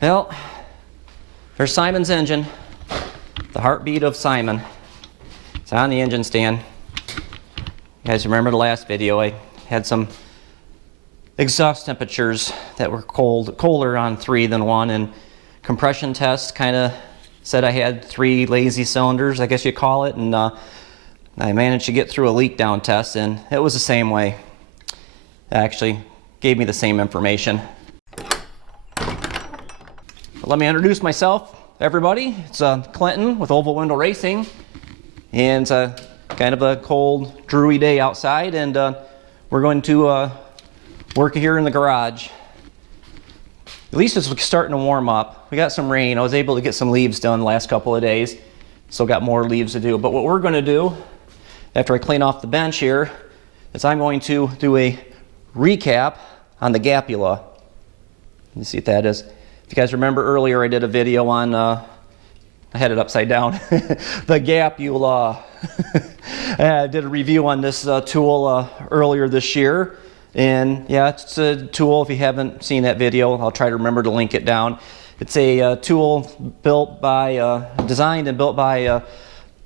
Well, there's Simon's engine, the heartbeat of Simon. It's on the engine stand. You guys remember the last video, I had some exhaust temperatures that were colder on 3 than 1, and compression test kind of said I had 3 lazy cylinders, I guess you call it, and I managed to get through a leak down test, and it was the same way. It actually gave me the same information. Let me introduce myself, everybody. It's Clinton with Oval Window Racing, and it's kind of a cold, dreary day outside, and we're going to work here in the garage. At least it's starting to warm up. We got some rain. I was able to get some leaves done the last couple of days, so got more leaves to do. But what we're going to do after I clean off the bench here is I'm going to do a recap on the Gapula. You see what that is? If you guys remember earlier, I did a video on, I had it upside down, the Gapula. I did a review on this tool earlier this year. And yeah, it's a tool. If you haven't seen that video, I'll try to remember to link it down. It's a tool built by, designed and built by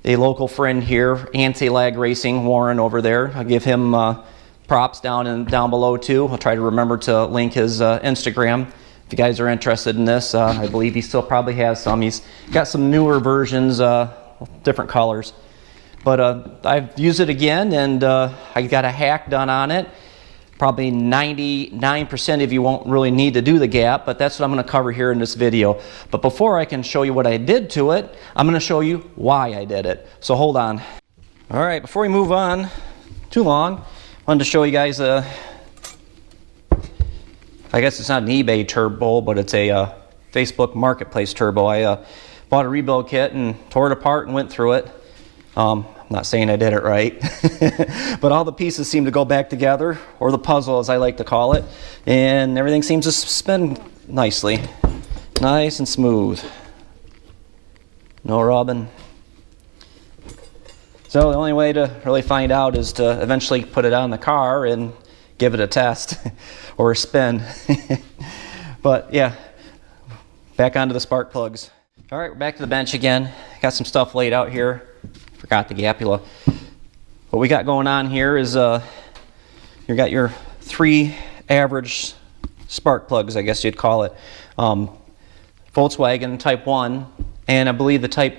a local friend here, Antilag Racing, Warren over there. I'll give him props down below too. I'll try to remember to link his Instagram. If you guys are interested in this, I believe he still probably has some. He's got some newer versions, different colors. But I've used it again, and I got a hack done on it. Probably 99% of you won't really need to do the gap, but that's what I'm going to cover here in this video. But before I can show you what I did to it, I'm going to show you why I did it. So hold on. All right, before we move on too long, I wanted to show you guys I guess it's not an eBay turbo, but it's a Facebook Marketplace turbo. I bought a rebuild kit and tore it apart and went through it. I'm not saying I did it right, but all the pieces seem to go back together, or the puzzle as I like to call it, and everything seems to spin nicely. Nice and smooth. No rubbing. So the only way to really find out is to eventually put it on the car and give it a test or a spin. But yeah, back onto the spark plugs. All right, we're back to the bench again. Got some stuff laid out here. Forgot the Gapula. What we got going on here is you got your 3 average spark plugs, I guess you'd call it. Volkswagen Type 1, and I believe the Type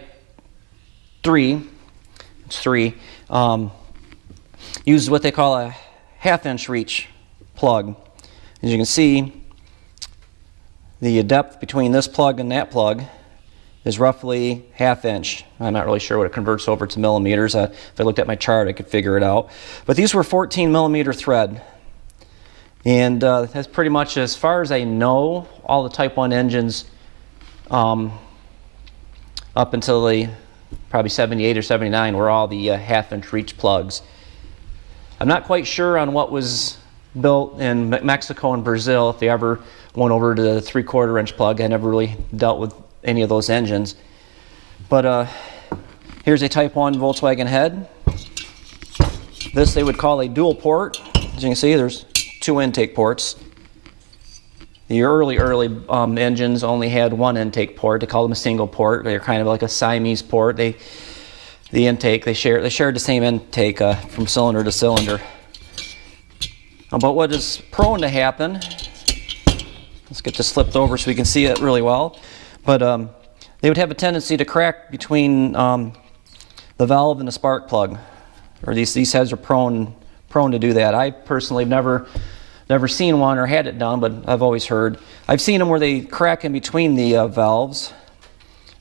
3, it's 3, uses what they call a 1/2-inch reach plug. As you can see, the depth between this plug and that plug is roughly 1/2 inch. I'm not really sure what it converts over to millimeters. If I looked at my chart, I could figure it out. But these were 14 millimeter thread. And that's pretty much, as far as I know, all the Type 1 engines up until the probably 78 or 79 were all the 1/2-inch reach plugs. I'm not quite sure on what was built in Mexico and Brazil, if they ever went over to the 3/4 inch plug. I never really dealt with any of those engines. But here's a Type 1 Volkswagen head. This they would call a dual port. As you can see, there's 2 intake ports. The early engines only had 1 intake port. They called them a single port. They're kind of like a Siamese port. The intake, they shared the same intake from cylinder to cylinder. But what is prone to happen, let's get this flipped over so we can see it really well, but they would have a tendency to crack between the valve and the spark plug, or these heads are prone to do that. I personally have never seen one or had it done, but I've always heard. I've seen them where they crack in between the valves,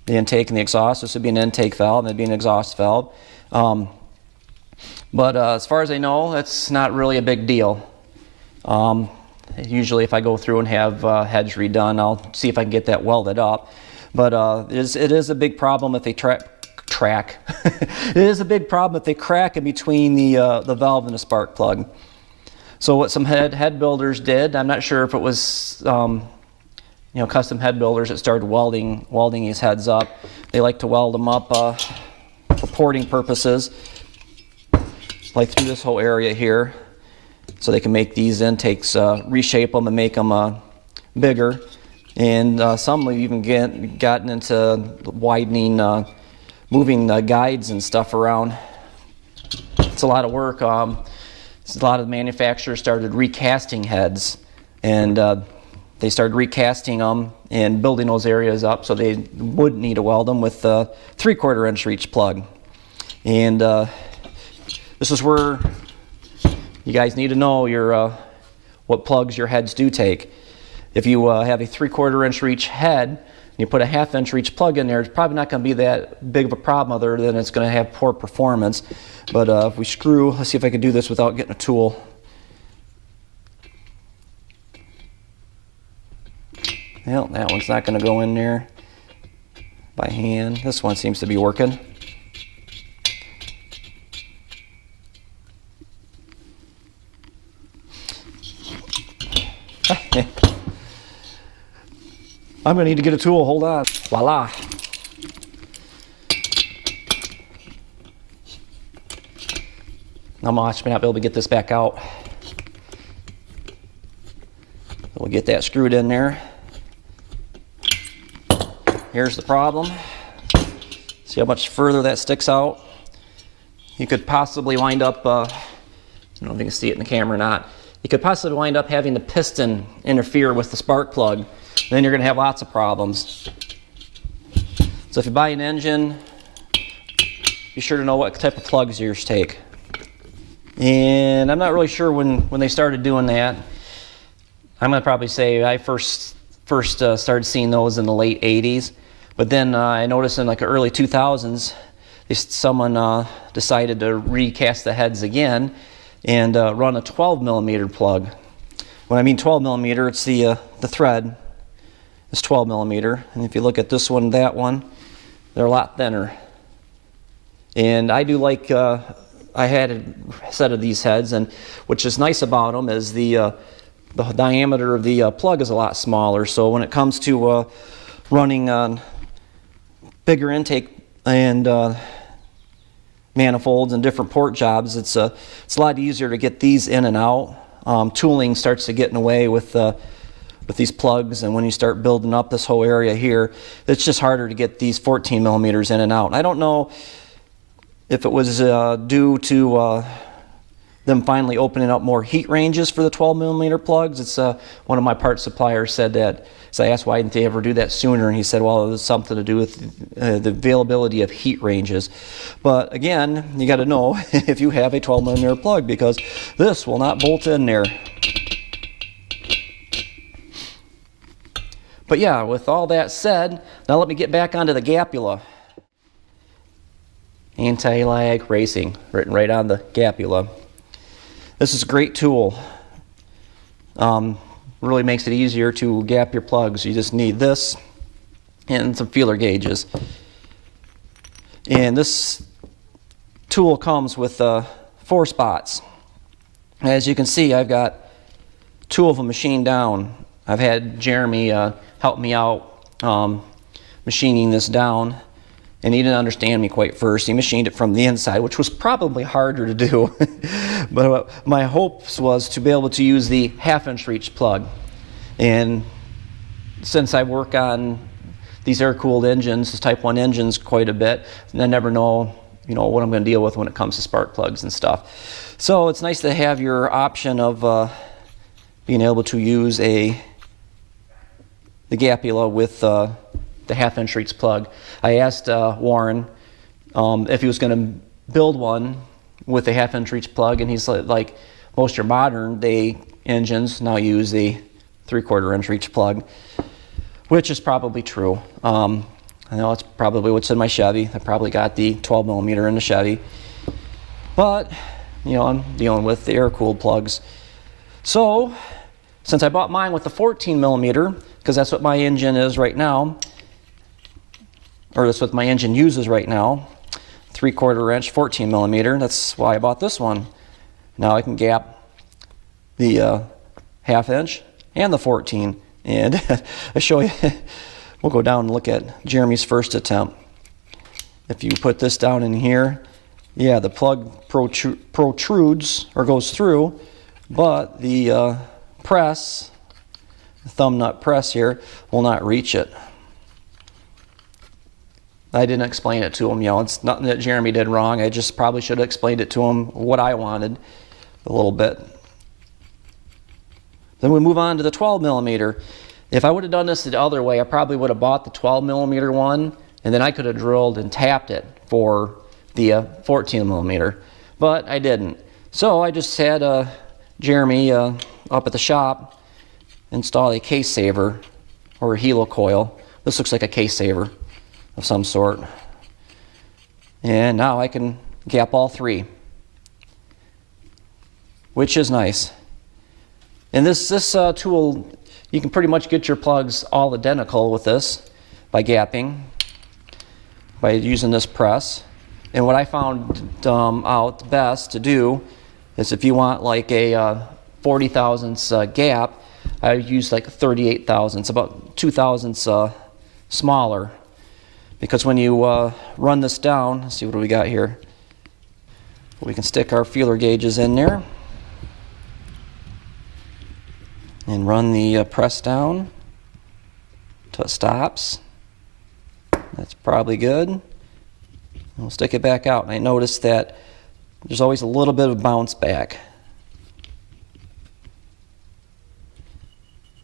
the intake and the exhaust. This would be an intake valve, and it'd be an exhaust valve. But as far as I know, that's not really a big deal. Usually if I go through and have heads redone, I'll see if I can get that welded up. But it is a big problem if they it is a big problem if they crack in between the valve and the spark plug. So what some head builders did, I'm not sure if it was custom head builders that started welding these heads up. They like to weld them up for porting purposes, like through this whole area here, so they can make these intakes, reshape them and make them bigger. And some have even gotten into widening, moving guides and stuff around. It's a lot of work. A lot of manufacturers started recasting heads, and they started recasting them and building those areas up so they wouldn't need to weld them with a 3/4 inch reach plug. And this is where you guys need to know your what plugs your heads do take. If you have a 3/4 inch reach head and you put a 1/2 inch reach plug in there, it's probably not going to be that big of a problem, other than it's going to have poor performance. But if we screw, let's see if I can do this without getting a tool. Well, that one's not going to go in there by hand. This one seems to be working. I'm going to need to get a tool. Hold on. Voila. I'm watching me not be able to get this back out. We'll get that screwed in there. Here's the problem. See how much further that sticks out? You could possibly wind up, I don't know if you can see it in the camera or not, you could possibly wind up having the piston interfere with the spark plug. Then you're going to have lots of problems. So if you buy an engine, be sure to know what type of plugs yours take. And I'm not really sure when they started doing that. I'm going to probably say I first started seeing those in the late 80s. But then I noticed in like the early 2000s, someone decided to recast the heads again and run a 12 millimeter plug. When I mean 12 millimeter, it's the thread is 12 millimeter. And if you look at this one, that one, they're a lot thinner. And I do like, I had a set of these heads, and which is nice about them is the diameter of the plug is a lot smaller. So when it comes to running on bigger intake and manifolds and different port jobs, it's a lot easier to get these in and out. Tooling starts to get in the way with these plugs, and when you start building up this whole area here, it's just harder to get these 14 millimeters in and out. And I don't know if it was due to them finally opening up more heat ranges for the 12 millimeter plugs. It's one of my part suppliers said that. So I asked why didn't they ever do that sooner, and he said, well, it was something to do with the availability of heat ranges. But again, you got to know if you have a 12 millimeter plug, because this will not bolt in there. But yeah, with all that said, now let me get back onto the Gapula. Antilag Racing, written right on the Gapula. This is a great tool. Really makes it easier to gap your plugs. You just need this and some feeler gauges. And this tool comes with 4 spots. As you can see, I've got 2 of them machined down. I've had Jeremy help me out machining this down. And he didn't understand me quite first. He machined it from the inside, which was probably harder to do. But my hopes was to be able to use the 1/2 inch reach plug. And since I work on these air-cooled engines, these Type 1 engines quite a bit, and I never know, what I'm going to deal with when it comes to spark plugs and stuff. So it's nice to have your option of being able to use the Gapula with the 1/2 inch reach plug. I asked Warren if he was going to build one with a 1/2 inch reach plug, and he's like most of your modern day engines now use a 3/4 inch reach plug, which is probably true. I know it's probably what's in my Chevy. I probably got the 12 millimeter in the Chevy, but I'm dealing with the air-cooled plugs. So since I bought mine with the 14 millimeter, because that's what my engine is right now, or that's what my engine uses right now, 3/4 inch 14 millimeter. That's why I bought this one. Now I can gap the 1/2 inch and the 14. And I show you, we'll go down and look at Jeremy's first attempt. If you put this down in here, yeah, the plug protrudes or goes through, but the press thumb nut press here will not reach it. I didn't explain it to him, you know, it's nothing that Jeremy did wrong. I just probably should have explained it to him what I wanted a little bit. Then we move on to the 12 millimeter. If I would have done this the other way, I probably would have bought the 12 millimeter one, and then I could have drilled and tapped it for the 14 millimeter, but I didn't. So I just had Jeremy up at the shop install a case saver or a helo coil. This looks like a case saver of some sort. And now I can gap all three, which is nice. And this tool, you can pretty much get your plugs all identical with this by gapping, by using this press. And what I found out best to do is if you want like a 40 thousandths gap, I use like 38 thousandths, about 2 thousandths smaller. Because when you run this down, let's see what do we got here. We can stick our feeler gauges in there and run the press down till it stops. That's probably good. We'll stick it back out, and I noticed that there's always a little bit of bounce back.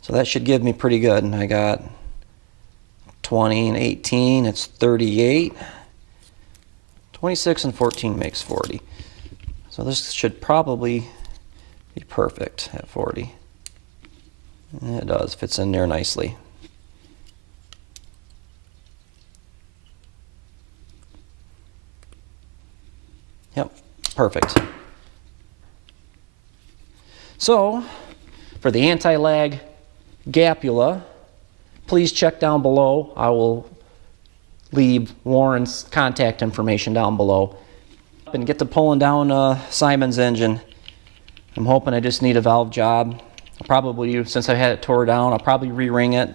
So that should give me pretty good. And I got 20 and 18, it's 38. 26 and 14 makes 40. So this should probably be perfect at 40. And it does, fits in there nicely. Yep, perfect. So, for the anti-lag Gapula, please check down below. I will leave Warren's contact information down below. And get to pulling down Simon's engine. I'm hoping I just need a valve job. I'll probably, since I had it tore down, I'll probably re-ring it.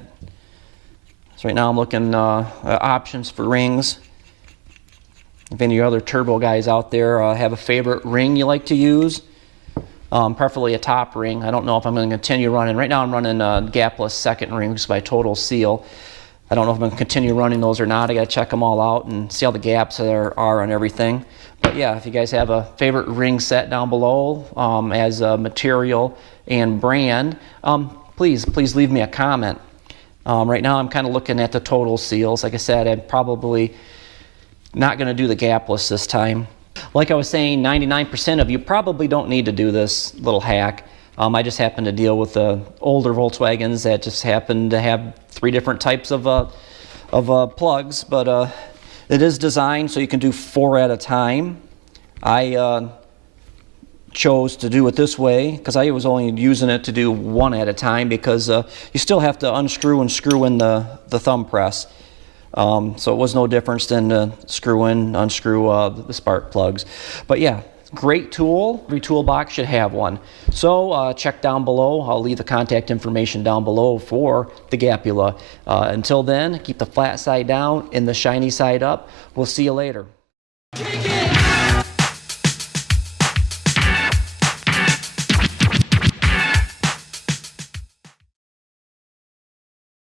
So right now I'm looking options for rings. If any other turbo guys out there have a favorite ring you like to use, preferably a top ring. I don't know if I'm going to continue running. Right now I'm running Gapula second rings by Total Seal. I don't know if I'm going to continue running those or not. I got to check them all out and see how the gaps are on everything. But yeah, if you guys have a favorite ring set down below as a material and brand, please leave me a comment. Right now I'm kind of looking at the Total Seals. Like I said, I'm probably not going to do the gapless this time. Like I was saying, 99% of you probably don't need to do this little hack. I just happen to deal with older Volkswagens that just happen to have 3 different types of plugs, but it is designed so you can do 4 at a time. I chose to do it this way because I was only using it to do 1 at a time because you still have to unscrew and screw in the thumb press. So it was no difference than screw in, unscrew the spark plugs. But yeah, great tool. Every toolbox should have one. So check down below. I'll leave the contact information down below for the Gapula. Until then, keep the flat side down and the shiny side up. We'll see you later.